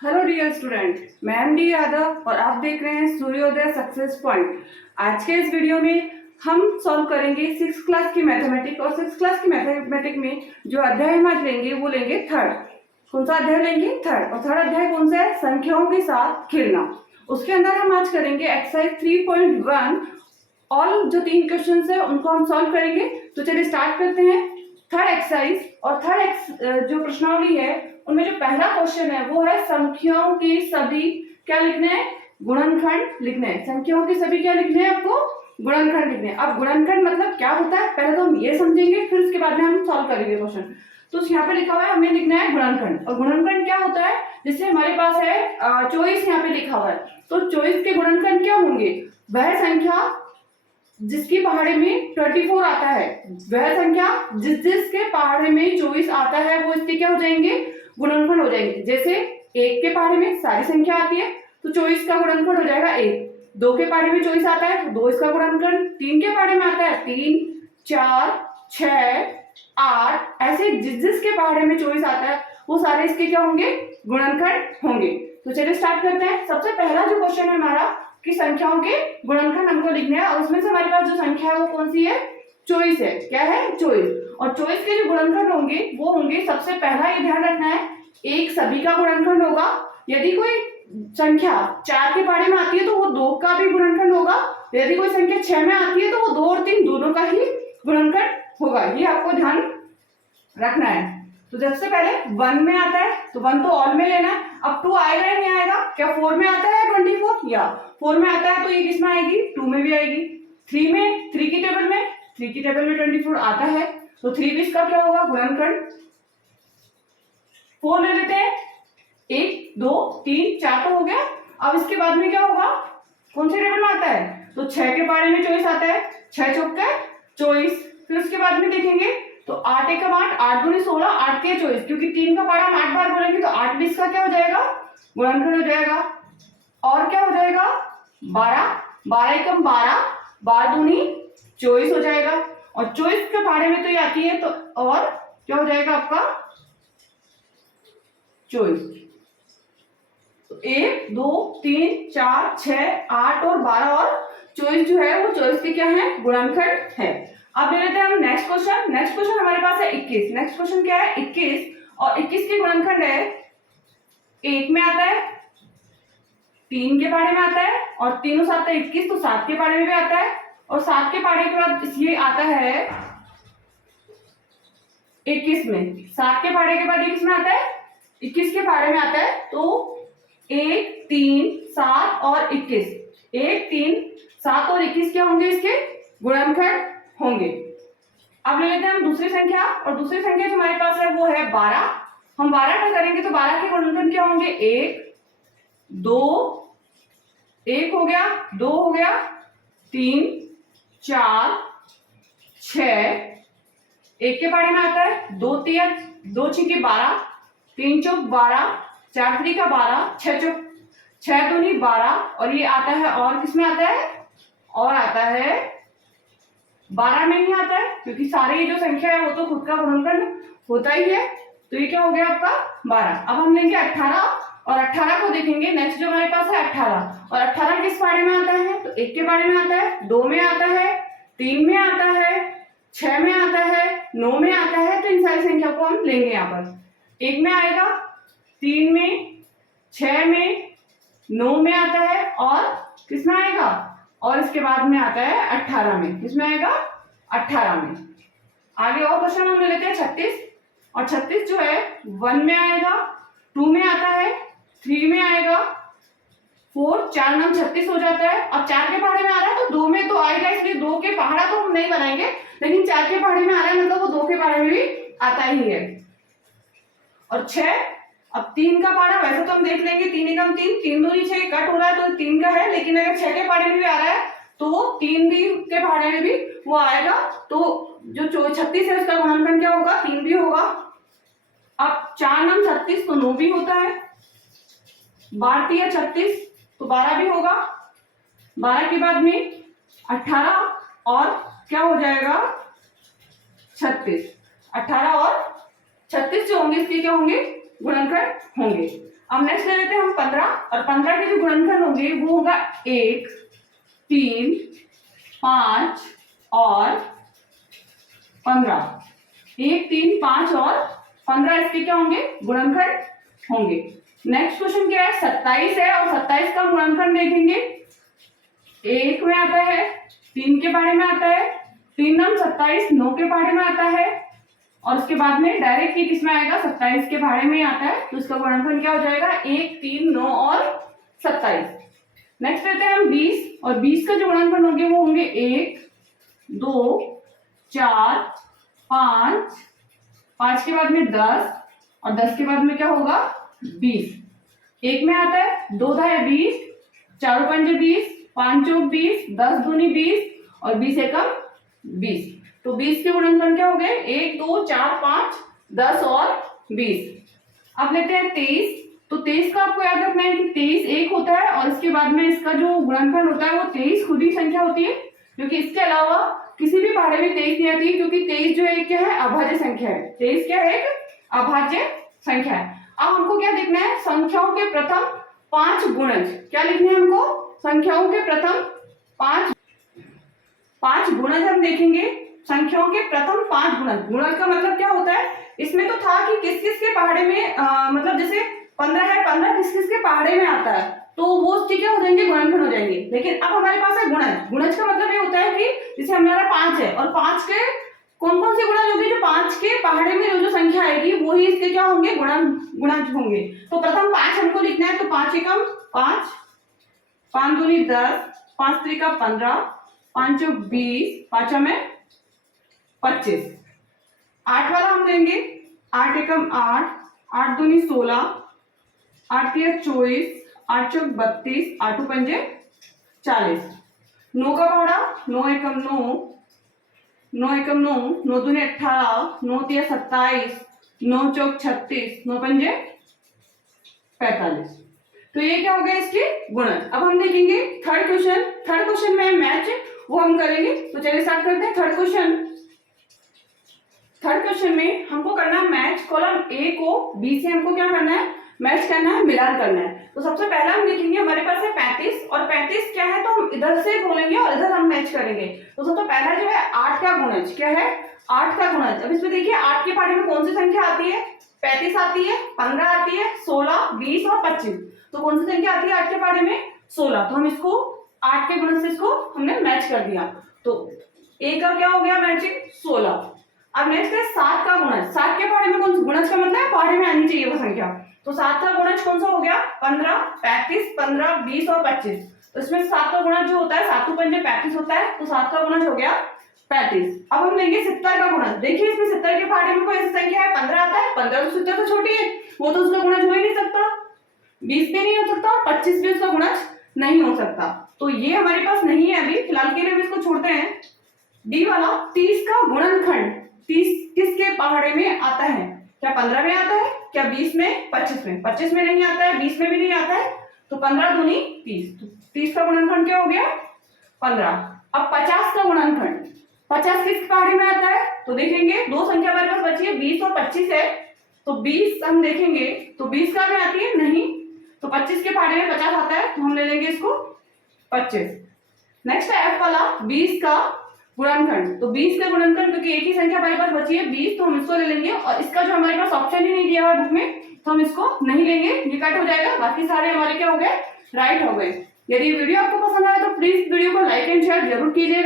Hello dear student, मैं M D Yadav और आप देख रहे हैं सूर्योदय सक्सेस पॉइंट। आज के इस वीडियो में हम सॉल्व करेंगे 6th क्लास की मैथमेटिक्स और 6th क्लास की मैथमेटिक्स में जो अध्याय हम आज लेंगे वो लेंगे थर्ड। कौन सा अध्याय लेंगे? थर्ड। और थर्ड अध्याय कौन सा है? संख्याओं के साथ खेलना। उसके अंदर हम आज करेंगे एक्सरसाइज 3.1। ऑल जो 3 क्वेश्चन है उनको हम सॉल्व करेंगे। तो चलिए स्टार्ट करते हैं। थर्ड एक्सरसाइज और थर्ड जो प्रश्नावली है उनमें जो पहला क्वेश्चन है वो है संख्याओं के सभी क्या लिखने हैं? गुणनखंड लिखने हैं। संख्याओं के सभी क्या लिखने हैं आपको? गुणनखंड लिखने हैं। अब गुणनखंड मतलब क्या होता है पहले तो हम ये समझेंगे, फिर उसके बाद में हम सॉल्व करेंगे क्वेश्चन। तो यहाँ पे लिखा हुआ है हमें लिखना है गुणनखंड। और गुणनखंड क्या होता है? जैसे हमारे पास है चॉइस, यहाँ पे लिखा हुआ है तो चॉइस के गुणनखंड क्या होंगे? वह संख्या जिसकी पहाड़े में 24 आता है, वह संख्या जिसके पहाड़े में 24 आता है वो इसके क्या हो जाएंगे? गुणनखंड हो जाएंगे। जैसे 1 के पहाड़े में सारी संख्या आती है तो 24 का गुणनखंड हो जाएगा 1। 2 के पहाड़े में 24 आता है तो 2 इसका गुणनखंड। 3 के पहाड़े में आता है 3, 4, 6, 8, ऐसे जिसके पहाड़े में 24 आता है वो सारे इसके क्या होंगे? गुणनखंड होंगे। तो चलिए स्टार्ट करते हैं। सबसे पहला जो क्वेश्चन है हमारा कि संख्याओं के गुणनखंड हमको लिखने हैं और उसमें से हमारे पास जो संख्या है वो कौन सी है? 24 है। क्या है? 24। और 24 के जो गुणनखंड होंगे वो होंगे, सबसे पहला ये ध्यान रखना है, एक सभी का गुणनखंड होगा। यदि कोई संख्या 4 के पहाड़े में आती है तो वो 2 का भी गुणनखंड होगा। यदि कोई संख्या 6 में आती है तो वो 2 और 3 दोनों का ही गुणनखंड होगा। ये आपको ध्यान रखना है। तो सबसे पहले 1 में आता है तो 1 तो ऑल में लेना है। अब 2 आएगा या नहीं आएगा? क्या 4 में आता है 24? या 4 में आता है तो ये किसमें आएगी? 2 में भी आएगी। 3 में, 3 की टेबल में, 3 की टेबल में 24 आता है तो 3 भी इसका क्या होगा? गुणनखंड। 4 ले लेते हैं, 1, 2, 3, 4 तो हो गया। अब इसके बाद में क्या होगा? कौन सी टेबल में आता है? तो 6 के बारे में 24 आता है, 6 चौके 24। फिर उसके बाद में देखेंगे तो 8 एकम 8, 8 दूनी 16, 8 के 24, क्योंकि 3 का पारा हम 8 बार बोलेंगे तो 8 भी इसका क्या हो जाएगा? गुणनखंड हो जाएगा। और क्या हो जाएगा? 12, 12 एकम 12, 12 दूनी 24 हो जाएगा। और 24 के पारे में तो ये आती है तो और क्या हो जाएगा आपका? 24। तो 1, 2, 3, 4, 6, 8 और 12 और 24 जो है वो 24 के क्या है? गुणनखंड है। अब ले लेते हैं हम नेक्स्ट क्वेश्चन। नेक्स्ट क्वेश्चन हमारे पास है 21। नेक्स्ट क्वेश्चन क्या है? 21। और 21 के गुणनखंड है 1 में आता है, 3 के पारे में आता है और तीनों साथ है 21 तो 7 के पारे में भी आता है। और 7 के पारे के बाद ये आता है 21 में। 7 के पारे के बाद ये किसमें आता है? 21 के पारे में आता है। तो 1, 3, 7 और 21, 1, 3, 7 और 21 क्या होंगे? इसके गुणनखंड होंगे। अब ले लेते हैं हम दूसरी संख्या। और दूसरी संख्या जो हमारे पास है वो है 12। हम 12 का करेंगे तो 12 के गुणनखंड क्या होंगे? 1, 2, 1 हो गया, 2 हो गया, 3, 4, 6, 1 के पारे में आता है 2, 3, 2 6 के 12, 3 चौक 12, 4 3 का 12, 6 चौक 6 दूनी 12 और ये आता है और किसमें आता है? और आता है 12 में ही आता है, क्योंकि सारे ये जो संख्या है वो तो खुद का गुणनखंड होता ही है। तो ये क्या हो गया आपका? 12। अब हम लेंगे 18 और 18 को देखेंगे। नेक्स्ट जो हमारे पास है 18। और 18 किस पारे में आता है? तो 1 के पारे में आता है, 2 में आता है, 3 में आता है, 6 में आता है, 9 में आता है। तो इन सारी संख्या को हम लेंगे यहाँ पर। 1 में आएगा, 3 में, 6 में, 9 में आता है और किसमें आएगा? और इसके बाद में आता है 18 में। किसमें आएगा? 18 में। आगे और क्वेश्चन हम ले लेते हैं 36। और 36 जो है 1 में आएगा, 2 में आता है, 3 में आएगा, 4, 4 9 36 हो जाता है। अब 4 के पहाड़े में आ रहा है तो 2 में तो आएगा, इसलिए 2 के पहाड़ा तो हम नहीं बनाएंगे, लेकिन 4 के पहाड़े में आ रहा है मतलब वो 2 के पहाड़े में भी आता ही है। और 6, अब 3 का पारा वैसे तो हम देख लेंगे, 3 एकम 3, 3 दूनी 6 कट हो रहा है तो 3 का है, लेकिन अगर 6 के पारे में भी आ रहा है तो वो 3 भी के पारे में भी वो आएगा। तो जो 36 है उसका गुणनखंड क्या होगा? 3 भी होगा। अब 4 9 36 तो 9 भी होता है, 12 3 36 तो 12 भी होगा। 12 के बाद में 18 और क्या हो जाएगा? 36। 18 और 36 जो होंगे इसके क्या होंगे? गुणनखंड होंगे। अब नेक्स्ट ले लेते हैं हम 15, और 15 के जो गुणनखंड होंगे वो होगा 1, 3, 5 और 15। 1, 3, 5 और 15 इसके क्या होंगे? गुणनखंड होंगे। नेक्स्ट क्वेश्चन क्या है? 27 है और 27 का गुणनखंड देखेंगे। 1 में आता है, 3 के पहाड़े में आता है, 3 नम 27 9 के पहाड़े में आता है, और उसके बाद में डायरेक्ट ये किसमें आएगा? 27 के पहाड़े में ही आता है, तो इसका गुणनखंड क्या हो जाएगा? 1, 3, 9 और 27। नेक्स्ट लेते हैं हम 20, और 20 का जो गुणनखंड होंगे वो होंगे 1, 2, 4, 5, 5 के बाद में 10, और 10 के बाद में क्या होगा? 20। 1 में आता है 2 धाए 20, 4 पंजे 20, 5 चौक 20, 10 दूनी 20 और 20 एकम 20। तो 20 के गुणनखंड क्या हो गए? 1, 2, 4, 5, 10 और 20। अब लेते हैं 23। तो 23 का आपको याद रखना है कि 23 1 होता है, और इसके बाद में इसका जो गुणनखंड होता है वो 23 खुद ही संख्या होती है, क्योंकि इसके अलावा किसी भी पहाड़े में 23 नहीं आती, क्योंकि 23 जो है क्या है? अभाज्य संख्या है। 23 क्या है? एक अभाज्य संख्या है। अब हमको क्या देखना है? संख्याओं के प्रथम 5 गुणज। क्या लिखने हैं हमको? संख्याओं के प्रथम 5 गुणज हम देखेंगे। संख्याओं के प्रथम 5 गुणज। गुणज का मतलब क्या होता है? इसमें तो था कि किस किस के पहाड़े में मतलब जैसे 15 है, 15 किस किस के पहाड़े में आता है, तो वो क्या हो जाएंगे? गुणनखंड हो जाएंगे। लेकिन अब हमारे पास है गुणज। गुणज का मतलब ये होता है कि जैसे हमारा 5 है, और 5 के कौन कौन से गुणज होंगे? जो 5 के पहाड़े में जो जो संख्या आएगी वही इसके क्या होंगे? गुणज होंगे। तो प्रथम 5 हमको लिखना है, तो 5 एकम 5, 5 दूनी 10, 5 त्रिका 15, 5 चौक 20, 5 में 25। 8 वाला हम देंगे, 8 एकम 8, 8 दूनी 16, 8 तिया 24, 8 चौक 32, 8 पंजे 40। 9 का पहाड़ा, 9 एकम 9, 9 एकम 9, 9 दूनी 18, 9 तिया 27, 9 चौक 36, 9 पंजे 45। तो ये क्या हो गया? इसके गुणज। अब हम देखेंगे थर्ड क्वेश्चन। थर्ड क्वेश्चन में मैच वो हम करेंगे, तो चलिए स्टार्ट करते हैं थर्ड क्वेश्चन। थर्ड क्वेश्चन में हमको करना है मैच कॉलम ए को बी से हमको क्या करना है? मैच करना है, मिलान करना है। तो सबसे पहला हम देखेंगे, हमारे पास है 35, और 35 क्या है? तो हम इधर से बोलेंगे और इधर हम मैच करेंगे। तो सबसे पहला जो है 8 का गुणज। क्या है? 8 का गुणज। अब इसमें देखिए 8 के पहाड़े में कौन सी संख्या आती है? 35 आती है, 15 आती है, 16, 20 और 25। तो कौन सी संख्या आती है 8 के पहाड़े में? 16। तो हम इसको 8 के गुणज से इसको हमने मैच कर दिया। तो ए का क्या हो गया? मैचिंग 16। अब नेक्स्ट है 7 का गुणज। 7 के पहाड़े में कौन सा? गुणज का मतलब है पहाड़े में आनी चाहिए वो संख्या। तो 7 का गुणज कौन सा हो गया? 15, 35, 15, 20 और 25। तो इसमें 7 का गुणज जो होता है 7 पंजे 35 होता है, तो 7 का गुणज हो गया 35। अब हम लेंगे 70 का गुणज। देखिए इसमें 70 के पहाड़े में कोई ऐसी संख्या है? 15 आता है। 15 तो 70 तो छोटी है, वो तो उसका गुणज हो ही नहीं सकता। 20 भी नहीं हो सकता, और 25 भी उसका गुणज नहीं हो सकता। तो ये हमारे पास नहीं है अभी फिलहाल के लिए, हम इसको छोड़ते हैं। डी वाला 30 का गुणनखंड 30 किसके पहाड़े में आता है? क्या 15 में आता है? क्या 20 में? 25 में? 25 में नहीं आता है, 20 में भी नहीं आता है, तो 15 दूनी 30। तो 30 का गुणनखंड क्या हो गया? 15। अब 50 का गुणनखंड, 50 किस पहाड़े में आता है? तो देखेंगे दो संख्या हमारे पास बची है, 20 और 25 है। तो 20 हम देखेंगे, तो 20 का में आती है नहीं, तो 25 के पहाड़े में 50 आता है, तो हम ले लेंगे इसको 25। नेक्स्ट है एफ वाला 20 का गुणनखंड। तो 20 का गुणनखंड, क्योंकि एक ही संख्या हमारे पास बची है 20, तो हम इसको ले लेंगे, और इसका जो हमारे पास ऑप्शन ही नहीं दिया हुआ बुक में, तो हम इसको नहीं लेंगे, ये कट हो जाएगा। बाकी सारे हमारे क्या हो गए? राइट हो गए। यदि वीडियो आपको पसंद आए तो प्लीज वीडियो को लाइक एंड शेयर जरूर कीजिए।